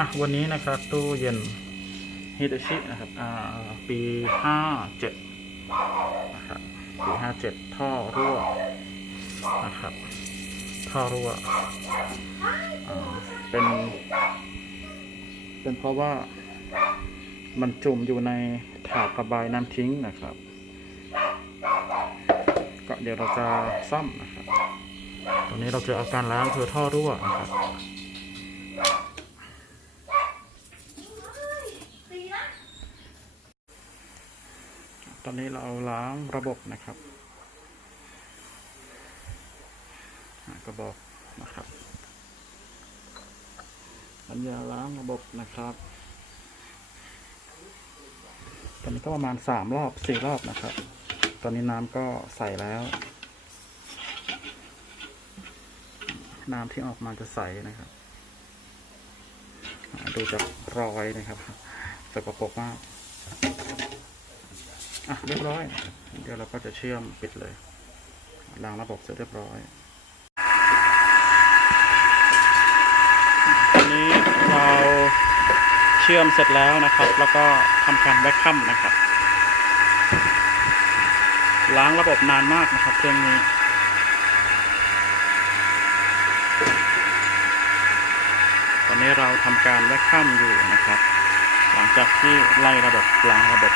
อะวันนี้นะครับตู้เย็นฮิตาชินะครับอ่าปีห้าเจ็ดนะครับปีห้าเจ็ดท่อรั่วนะครับ ท่อรั่วเป็น เป็นเพราะว่ามันจุ่มอยู่ในถาดระบายน้ำทิ้งนะครับ ก็เดี๋ยวเราจะซ่อมนะครับตอนนี้เราเจออาการล้างคือท่อรั่วนะครับ ตอนนี้เราล้างระบบนะครับกระบอกนะครับสัญญาล้างระบบนะครับ ตอนนี้ก็ประมาณสามรอบสี่รอบนะครับ ตอนนี้น้ำก็ใส่แล้ว น้ำที่ออกมาจะใสนะครับ ดูจากรอยนะครับสกปรกมาก อะเรียบร้อย เดี๋ยวเราก็จะเชื่อมปิดเลยล้างระบบเสร็จเรียบร้อยตอนนี้เราเชื่อมเสร็จแล้วนะครับ แล้วก็ทำการแวคคัมนะครับ ล้างระบบนานมากนะครับเครื่องนี้ตอนนี้เราทำการแวคคัมอยู่นะครับ หลังจากที่ไล่ระบบล้างระบบ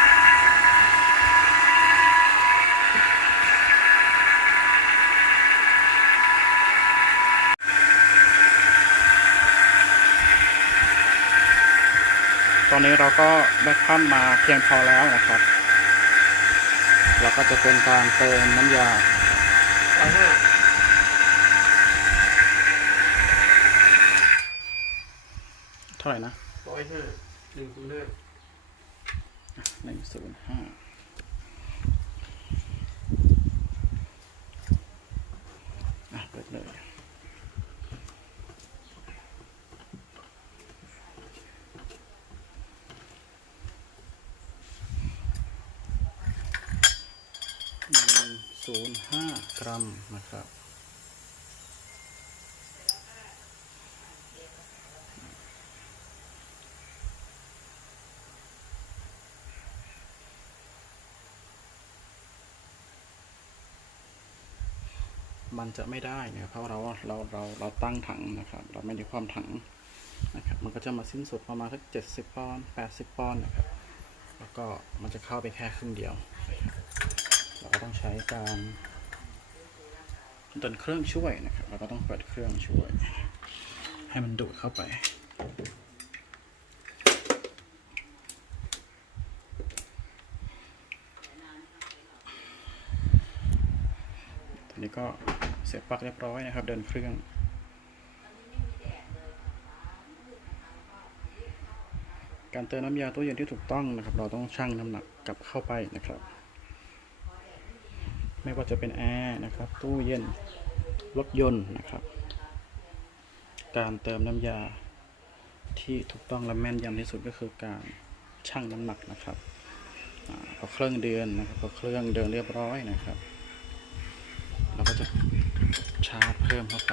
ตอนนี้เราก็ได้ขั้นมาเพียงพอแล้วนะครับ เราก็จะเป็นการเติมน้ำยาร้อยห้าเท่าไหร่นะร้อยห้าหนึ่งศูนย์ห้าหนึ่งศูนย์ห้า 0.05 กรัมนะครับ มันจะไม่ได้เนี่ยเพราะเราเราเราเราตั้งถังนะครับ เราไม่ได้ความถังนะครับ มันก็จะมาสิ้นสุดประมาณสัก 70 ปอนด์ 80 ปอนด์นะครับ แล้วก็มันจะเข้าไปแค่ครึ่งเดียว ก็ต้องใช้การเดินเครื่องช่วยนะครับเราก็ต้องเปิดเครื่องช่วย ให้มันดูดเข้าไปตอนนี้ก็เสียบปลั๊กเรียบร้อยนะครับ เดินเครื่องการเติมน้ำยาตู้เย็นที่ถูกต้องนะครับ เราต้องชั่งน้ำหนักกลับเข้าไปนะครับ ไม่ว่าจะเป็นแอร์นะครับ ตู้เย็น รถยนต์นะครับ การเติมน้ำยาที่ถูกต้องและแม่นยำที่สุดก็คือการชั่งน้ำหนักนะครับอพอเครื่องเดือนนะครับพอเครื่องเดินเรียบร้อยนะครับ เราก็จะชาร์จเพิ่มเข้าไป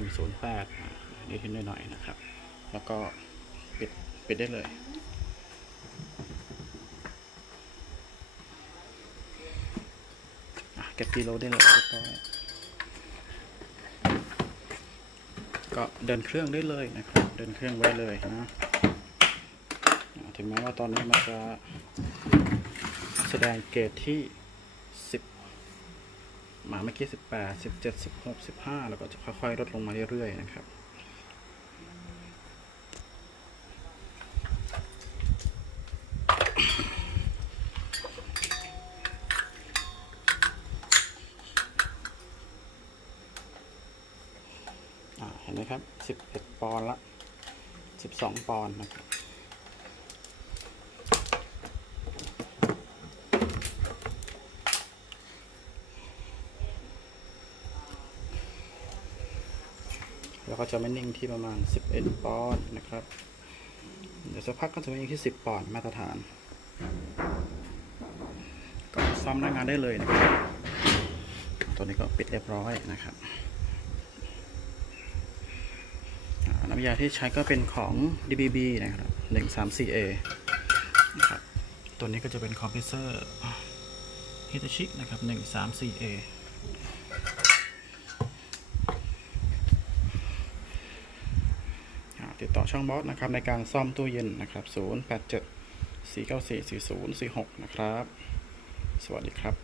108นิดหน่อยนะครับ แล้วก็ปิดปิดได้เลยเก็บตีโลได้เลยก็ก็เดินเครื่องได้เลยนะครับ เดินเครื่องไว้เลยนะถึงแม้ว่าตอนนี้มันจะแสดงเกรดที่ 10 มาเมื่อกี้สิบแปดสิบเจ็ดสิบหกสิบห้าแล้วก็จะค่อยๆ ลดลงมาเรื่อยๆ นะครับเห็นไหมครับ 11 ปอนด์ละ 12 ปอนด์นะครับ แล้วก็จะไม่นิ่งที่ประมาณ 11 ปอนด์นะครับ เดี๋ยวสักพักก็จะมานิ่งที่ 10 ปอนด์มาตรฐาน ก็ซ่อมหน้างานได้เลยนะครับ ตัวนี้ก็ปิดเรียบร้อยนะครับน้ำยาที่ใช้ก็เป็นของ DBB นะครับ 134A นะครับ ตัวนี้ก็จะเป็นคอมเพรสเซอร์ฮิตาชินะครับ 134A อ่า ติดต่อช่องบอสนะครับในการซ่อมตู้เย็นนะครับ 087 494 4046 นะครับ สวัสดีครับ